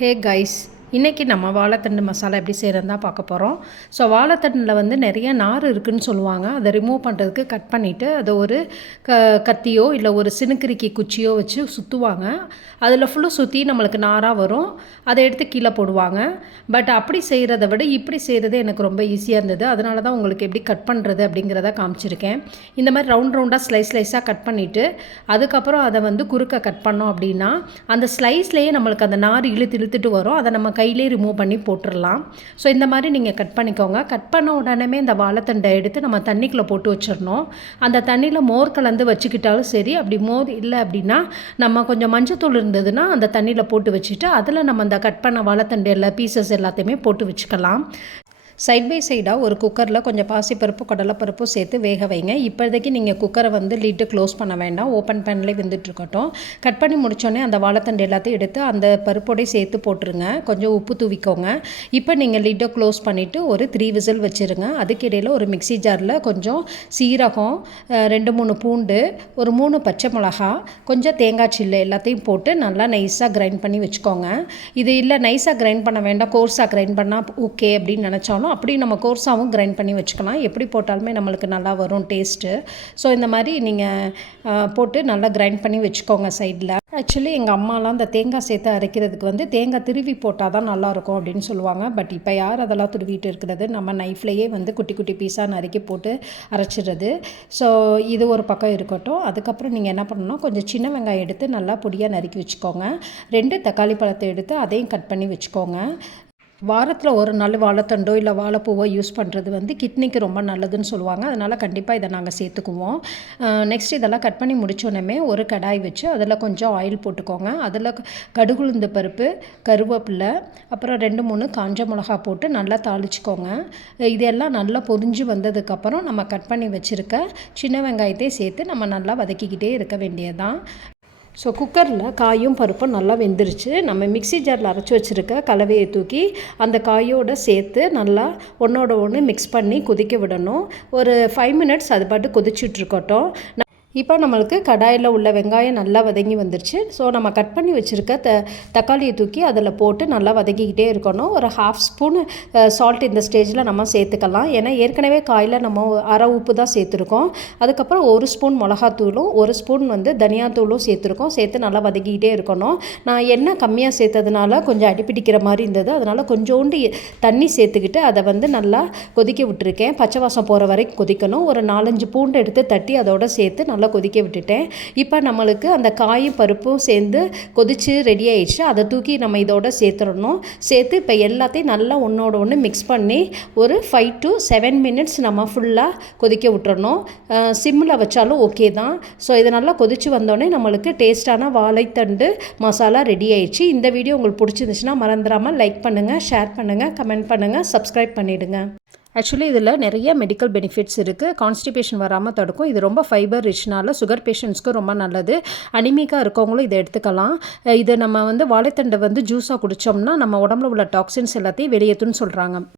Hey guys, இன்றைக்கி நம்ம வாழைத்தண்டு மசாலா எப்படி செய்கிறதுன்னு தான் பார்க்க போகிறோம். ஸோ வாழைத்தண்டில் வந்து நிறைய நார் இருக்குதுன்னு சொல்லுவாங்க. அதை ரிமூவ் பண்ணுறதுக்கு கட் பண்ணிவிட்டு அதை ஒரு கத்தியோ இல்லை ஒரு சினுக்கிரிக்கி குச்சியோ வச்சு சுற்றுவாங்க. அதில் ஃபுல்லும் சுற்றி நம்மளுக்கு நாராக வரும். அதை எடுத்து கீழே போடுவாங்க. பட் அப்படி செய்கிறத விட இப்படி செய்கிறது எனக்கு ரொம்ப ஈஸியாக இருந்தது. அதனால தான் உங்களுக்கு எப்படி கட் பண்ணுறது அப்படிங்கிறத காமிச்சிருக்கேன். இந்த மாதிரி ரவுண்டாக ஸ்லைஸாக கட் பண்ணிவிட்டு அதுக்கப்புறம் அதை வந்து குறுக்க கட் பண்ணோம் அப்படின்னா அந்த ஸ்லைஸ்லேயே நம்மளுக்கு அந்த நார் இழுத்துட்டு வரும். அதை நம்ம கையிலே ரிமூவ் பண்ணி போட்டுடலாம். ஸோ இந்த மாதிரி நீங்கள் கட் பண்ணிக்கோங்க. கட் பண்ண உடனே இந்த வாழைத்தண்டை எடுத்து நம்ம தண்ணிக்குள்ளே போட்டு வச்சிடணும். அந்த தண்ணியில் மோர் கலந்து வச்சுக்கிட்டாலும் சரி, அப்படி மோர் இல்லை அப்படின்னா நம்ம கொஞ்சம் மஞ்சத்தூள் இருந்ததுன்னா அந்த தண்ணியில் போட்டு வச்சுட்டு அதில் நம்ம அந்த கட் பண்ண வாழைத்தண்டு எல்லா பீசஸ் எல்லாத்தையுமே போட்டு வச்சுக்கலாம். சைட் பை சைடாக ஒரு குக்கரில் கொஞ்சம் பாசிப்பருப்பு கடலைப்பருப்பும் சேர்த்து வேக வைங்க. இப்போதைக்கு நீங்கள் குக்கரை வந்து லிட்டு க்ளோஸ் பண்ண வேண்டாம், ஓப்பன் பேன்லேயே வெந்துட்டுருக்கட்டும். கட் பண்ணி முடித்தோடனே அந்த வாழைத்தண்டு எல்லாத்தையும் எடுத்து அந்த பருப்போடையும் சேர்த்து போட்டுருங்க. கொஞ்சம் உப்பு தூவிக்கோங்க. இப்போ நீங்கள் லிட்டை க்ளோஸ் பண்ணிவிட்டு ஒரு 3 விசில் வச்சுருங்க. அதுக்கிடையில் ஒரு மிக்சி ஜாரில் கொஞ்சம் சீரகம், 2-3 பூண்டு, ஒரு 3 பச்சை மிளகா, கொஞ்சம் தேங்காய் சில்லு எல்லாத்தையும் போட்டு நல்லா நைஸாக கிரைண்ட் பண்ணி வச்சுக்கோங்க. இது இல்லை நைஸாக கிரைண்ட் பண்ண வேண்டாம், கோர்ஸாக கிரைண்ட் பண்ணால் ஓகே அப்படின்னு நினச்சாலும் அப்படி நம்ம கோர்ஸாகவும் கிரைண்ட் பண்ணி வச்சுக்கலாம். எப்படி போட்டாலுமே நம்மளுக்கு நல்லா வரும் டேஸ்ட்டு. ஸோ இந்த மாதிரி நீங்கள் போட்டு நல்லா கிரைண்ட் பண்ணி வச்சுக்கோங்க சைடில். ஆக்சுவலி எங்கள் அம்மாலாம் அந்த தேங்காய் சேர்த்து அரைக்கிறதுக்கு வந்து தேங்காய் திருவி போட்டால் தான் நல்லாயிருக்கும் அப்படின்னு சொல்லுவாங்க. பட் இப்போ யார் அதெல்லாம் துருவிட்டு இருக்கிறது, நம்ம நைஃப்லேயே வந்து குட்டி குட்டி பீஸாக நறுக்கி போட்டு அரைச்சிடுறது. ஸோ இது ஒரு பக்கம் இருக்கட்டும். அதுக்கப்புறம் நீங்கள் என்ன பண்ணணும்னா கொஞ்சம் சின்ன வெங்காயம் எடுத்து நல்லா பொடியாக நறுக்கி வச்சுக்கோங்க. 2 தக்காளி பழத்தை எடுத்து அதையும் கட் பண்ணி வச்சுக்கோங்க. வாரத்தில் ஒரு நாள் வாழைத்தண்டோ இல்லை வாழைப்பூவோ யூஸ் பண்ணுறது வந்து கிட்னிக்கு ரொம்ப நல்லதுன்னு சொல்லுவாங்க. அதனால் கண்டிப்பாக இதை நாங்கள் சேர்த்துக்குவோம். நெக்ஸ்ட் இதெல்லாம் கட் பண்ணி முடித்தோடனே ஒரு கடாய் வச்சு அதில் கொஞ்சம் ஆயில் போட்டுக்கோங்க. அதில் கடுகுளுந்து பருப்பு, கருவேப்பிலை, அப்புறம் 2-3 காஞ்ச மிளகா போட்டு நல்லா தாளிச்சிக்கோங்க. இதெல்லாம் நல்லா பொரிஞ்சு வந்ததுக்கப்புறம் நம்ம கட் பண்ணி வச்சுருக்க சின்ன வெங்காயத்தை சேர்த்து நம்ம நல்லா வதக்கிக்கிட்டே இருக்க வேண்டியதுதான். ஸோ குக்கரில் காயும் பருப்பும் நல்லா வெந்துருச்சு. நம்ம மிக்சி ஜாரில் அரைச்சி வச்சுருக்க கலவையை தூக்கி அந்த காயோடு சேர்த்து நல்லா ஒன்றோட ஒன்று மிக்ஸ் பண்ணி கொதிக்க விடணும். ஒரு 5 மினிட்ஸ் அது பாட்டு கொதிச்சுட்ருக்கட்டும். இப்போ நம்மளுக்கு கடாயில் உள்ள வெங்காயம் நல்லா வதங்கி வந்துருச்சு. ஸோ நம்ம கட் பண்ணி வச்சுருக்க தக்காளியை தூக்கி அதில் போட்டு நல்லா வதக்கிக்கிட்டே இருக்கணும். ஒரு 1/2 ஸ்பூன் சால்ட் இந்த ஸ்டேஜில் நம்ம சேர்த்துக்கலாம். ஏன்னா ஏற்கனவே காயில் நம்ம அரை உப்பு தான் சேர்த்துருக்கோம். அதுக்கப்புறம் 1 ஸ்பூன் மிளகாத்தூளும் 1 ஸ்பூன் வந்து தனியாத்தூளும் சேர்த்துருக்கோம். சேர்த்து நல்லா வதக்கிக்கிட்டே இருக்கணும். நான் எண்ணெய் கம்மியாக சேர்த்ததுனால கொஞ்சம் அடிப்பிடிக்கிற மாதிரி இருந்தது. அதனால் கொஞ்சோண்டு தண்ணி சேர்த்துக்கிட்டு அதை வந்து நல்லா கொதிக்க விட்டுருக்கேன். பச்சை வாசம் போகிற வரைக்கும் கொதிக்கணும். ஒரு 4-5 பூண்டு எடுத்து தட்டி அதோட சேர்த்து நல்லா கொதிக்க விட்டுட்டேன். இப்போ நம்மளுக்கு அந்த காயும் பருப்பும் சேர்ந்து கொதிச்சு ரெடி ஆயிடுச்சு. அதை தூக்கி நம்ம இதோட சேர்த்துடணும். சேர்த்து இப்போ எல்லாத்தையும் நல்லா ஒன்றோட ஒன்று மிக்ஸ் பண்ணி ஒரு 5 to 7 மினிட்ஸ் நம்ம ஃபுல்லாக கொதிக்க விட்டுறணும். சிம்மில் வச்சாலும் ஓகே தான். ஸோ இது நல்லா கொதிச்சு வந்தோடனே நம்மளுக்கு டேஸ்டான வாழைத்தண்டு மசாலா ரெடி ஆயிடுச்சு. இந்த வீடியோ உங்களுக்கு பிடிச்சிருந்துச்சுன்னா மறந்துடாமல் லைக் பண்ணுங்கள், ஷேர் பண்ணுங்கள், கமெண்ட் பண்ணுங்கள், சப்ஸ்கிரைப் பண்ணிவிடுங்க. ஆக்சுவலி இதில் நிறைய மெடிக்கல் பெனிஃபிட்ஸ் இருக்குது. கான்ஸ்டிபேஷன் வராமல் தடுக்கும். இது ரொம்ப ஃபைபர் ரிச்னால சுகர் பேஷண்ட்ஸ்க்கு ரொம்ப நல்லது. அனிமிக்காக இருக்கவங்களும் இதை எடுத்துக்கலாம். இதை நம்ம வந்து வாழைத்தண்டை வந்து ஜூஸாக குடித்தோம்னா நம்ம உடம்புல உள்ள டாக்ஸின்ஸ் எல்லாத்தையும் வெளியேற்றுன்னு சொல்கிறாங்க.